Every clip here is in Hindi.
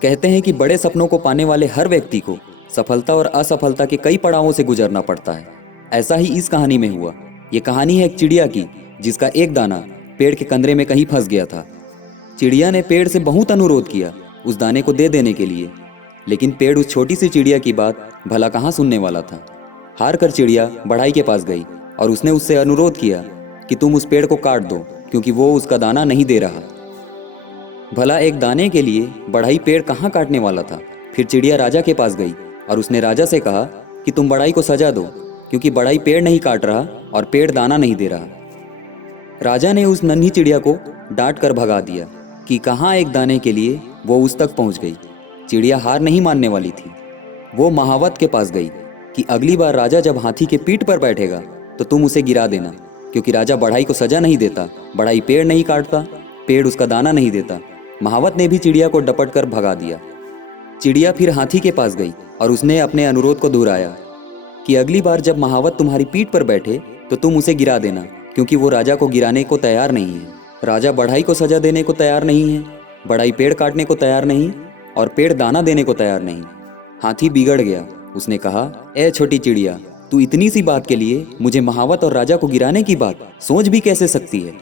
कहते हैं कि बड़े सपनों को पाने वाले हर व्यक्ति को सफलता और असफलता के कई पड़ावों से गुजरना पड़ता है। ऐसा ही इस कहानी में हुआ। ये कहानी है एक चिड़िया की, जिसका एक दाना पेड़ के कंदरे में कहीं फंस गया था। चिड़िया ने पेड़ से बहुत अनुरोध किया उस दाने को दे देने के लिए, लेकिन पेड़ उस छोटी सी चिड़िया की बात भला कहाँ सुनने वाला था। हार कर चिड़िया बढ़ाई के पास गई और उसने उससे अनुरोध किया कि तुम उस पेड़ को काट दो, क्योंकि वो उसका दाना नहीं दे रहा। भला एक दाने के लिए बढ़ई पेड़ कहाँ काटने वाला था। फिर चिड़िया राजा के पास गई और उसने राजा से कहा कि तुम बढ़ई को सजा दो, क्योंकि बढ़ई पेड़ नहीं काट रहा और पेड़ दाना नहीं दे रहा। राजा ने उस नन्ही चिड़िया को डांट कर भगा दिया कि कहाँ एक दाने के लिए वो उस तक पहुँच गई। चिड़िया हार नहीं मानने वाली थी। वो महावत के पास गई कि अगली बार राजा जब हाथी के पीठ पर बैठेगा तो तुम उसे गिरा देना, क्योंकि राजा बढ़ई को सजा नहीं देता, बढ़ई पेड़ नहीं काटता, पेड़ उसका दाना नहीं देता। महावत ने भी चिड़िया को डपट कर भगा दिया। चिड़िया फिर हाथी के पास गई और उसने अपने अनुरोध को दोहराया कि अगली बार जब महावत तुम्हारी पीठ पर बैठे तो तुम उसे गिरा देना, क्योंकि वो राजा को गिराने को तैयार नहीं है। राजा बढ़ई को सजा देने को तैयार नहीं है, बढ़ई पेड़ काटने को तैयार नहीं और पेड़ दाना देने को तैयार नहीं। हाथी बिगड़ गया। उसने कहा, ए छोटी चिड़िया, तू इतनी सी बात के लिए मुझे महावत और राजा को गिराने की बात सोच भी कैसे सकती है।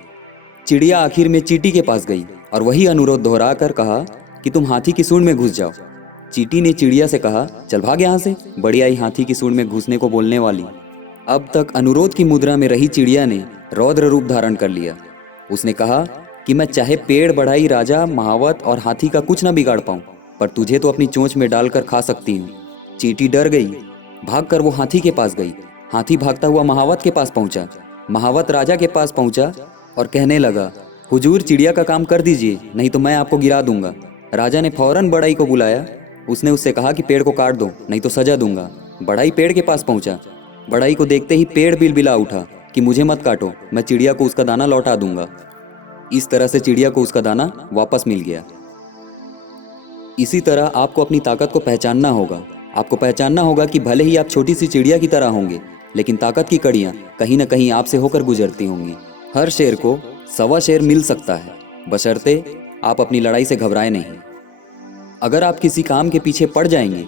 चिड़िया आखिर में चींटी के पास गई और वही अनुरोध दोहरा कर कहा कि तुम हाथी की सूंड में घुस जाओ। चींटी ने चिड़िया से कहा, चल भाग यहाँ से, बड़ी आई हाथी की सूंड में घुसने को बोलने वाली। अब तक अनुरोध की मुद्रा में रही चिड़िया ने रौद्र रूप धारण कर लिया। उसने कहा कि मैं चाहे पेड़, बढ़ई, राजा, महावत और हाथी का कुछ न बिगाड़ पाऊं, पर तुझे तो अपनी चोंच में डालकर खा सकती हूँ। चींटी डर गई। भागकर वो हाथी के पास गई। हाथी भागता हुआ महावत के पास पहुंचा। महावत राजा के पास पहुंचा और कहने लगा, हुजूर, चिड़िया का काम कर दीजिए, नहीं तो मैं आपको गिरा दूंगा। राजा ने फौरन बढ़ई को बुलाया। उसने उससे कहा कि पेड़ को काट दो, नहीं तो सजा दूंगा। बढ़ई पेड़ के पास पहुंचा। बढ़ई को देखते ही पेड़ बिलबिला उठा कि मुझे मत काटो, मैं चिड़िया को उसका दाना लौटा दूंगा। इस तरह से चिड़िया को उसका दाना वापस मिल गया। इसी तरह आपको अपनी ताकत को पहचानना होगा। आपको पहचानना होगा कि भले ही आप छोटी सी चिड़िया की तरह होंगे, लेकिन ताकत की कड़ियाँ कहीं न कहीं आपसे होकर गुजरती होंगी। हर शेर को सवा शेर मिल सकता है, बशर्ते आप अपनी लड़ाई से घबराएं नहीं। अगर आप किसी काम के पीछे पड़ जाएंगे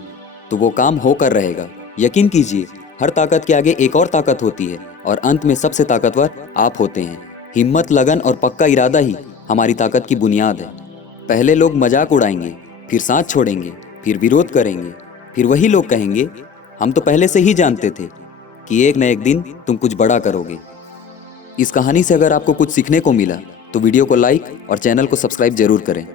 तो वो काम होकर रहेगा। यकीन कीजिए, हर ताकत के आगे एक और ताकत होती है और अंत में सबसे ताकतवर आप होते हैं। हिम्मत, लगन और पक्का इरादा ही हमारी ताकत की बुनियाद है। पहले लोग मजाक उड़ाएंगे, फिर साथ छोड़ेंगे, फिर विरोध करेंगे, फिर वही लोग कहेंगे, हम तो पहले से ही जानते थे कि एक न एक दिन तुम कुछ बड़ा करोगे। इस कहानी से अगर आपको कुछ सीखने को मिला तो वीडियो को लाइक और चैनल को सब्सक्राइब जरूर करें।